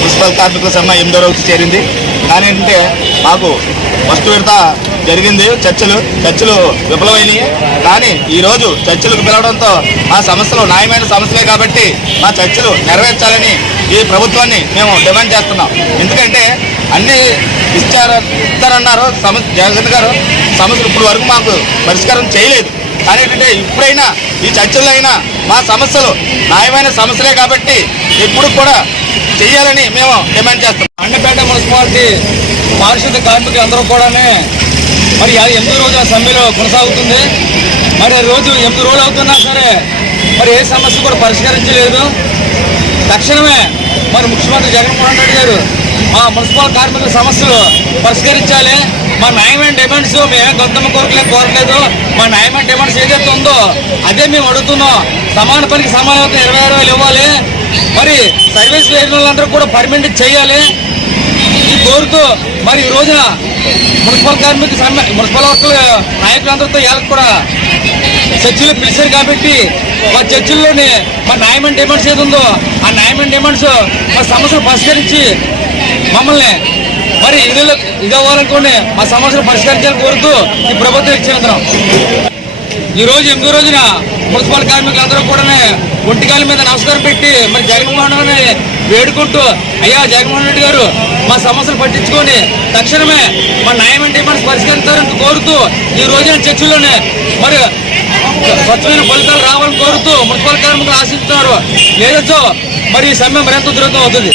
Municipal కార్మికుల సమ్మె ఎనిమిదో రోజు చేరింది. కానీ ఏంటంటే మాకు వస్తు విడత జరిగింది. చర్చలు చర్చలు విఫలమైనవి కానీ ఈ రోజు చర్చలకు పిలవడంతో మా సమస్యలు న్యాయమైన సమస్యలే కాబట్టి మా చర్చలు నెరవేర్చాలని ఈ ప్రభుత్వాన్ని మేము డిమాండ్ చేస్తున్నాం. ఎందుకంటే అన్ని ఇచ్చారు ఇస్తారన్నారు సమస్య జగన్ గారు సమస్యలు ఇప్పుడు వరకు మాకు పరిష్కారం చేయలేదు. కానీ ఏంటంటే ఇప్పుడైనా ఈ చర్చల్లో అయినా మా సమస్యలు న్యాయమైన సమస్యలే కాబట్టి ఇప్పుడు కూడా చేయాలని మేము డిమాండ్ చేస్తాం. అండపేట మున్సిపాలిటీ పారిశుద్ధ కార్మికులు అందరూ కూడానే మరి అది ఎనిమిది రోజుల సమ్మెలో కొనసాగుతుంది. మరి రోజు ఎనిమిది రోజులు అవుతున్నా సరే మరి ఏ సమస్య కూడా పరిష్కరించలేదు. తక్షణమే మరి ముఖ్యమంత్రి జగన్మోహన్ రెడ్డి గారు మా మున్సిపల్ కార్మికుల సమస్యలు పరిష్కరించాలి. మా న్యాయమైన డిమాండ్స్ మేమే గొంతమ్మ కోరికలే కోరలేదు. మా న్యాయమైన డిమాండ్స్ ఏదైతే ఉందో అదే మేము అడుగుతున్నాం. సమాన పనికి సమానత ఇరవై ఆరు వేలు ఇవ్వాలి. మరి సర్వీస్ లేని వాళ్ళందరూ కూడా పర్మనెంట్ చేయాలి. ఇది కోరుతూ మరి ఈ రోజున మున్సిపల్ కార్మిక సమ్మె మున్సిపల్ వర్కర్ల నాయకులందరితో వీళ్ళకి కూడా చర్చిలు పిలిచారు కాబట్టి మా చర్చిల్లోనే మా న్యాయమైన డిమాండ్స్ ఏది ఉందో ఆ న్యాయమైన డిమాండ్స్ మా సమస్యలు పరిష్కరించి మమ్మల్ని మరి ఇదిలో ఇది అవ్వాలనుకోండి మా సమస్యలు పరిష్కరించాలని కోరుతూ ఈ ప్రభుత్వం ఇచ్చిన ఈ రోజు ఎనిమిదో రోజున మున్సిపల్ కార్మికులందరూ కూడా ఒంటికాల మీద నమస్కారం పెట్టి మరి జగన్మోహన్ వేడుకుంటూ అయ్యా జగన్మోహన్ రెడ్డి గారు మా సమస్యలు పట్టించుకొని తక్షణమే మా న్యాయమైన మనం పరిష్కరిస్తారని కోరుతూ ఈ రోజున చర్చలోనే మరి స్వచ్ఛమైన ఫలితాలు రావాలని కోరుతూ మున్సిపల్ కార్మికులు ఆశిస్తున్నారు. లేదో మరి ఈ సమ్మె మరింత దూరం అవుతుంది.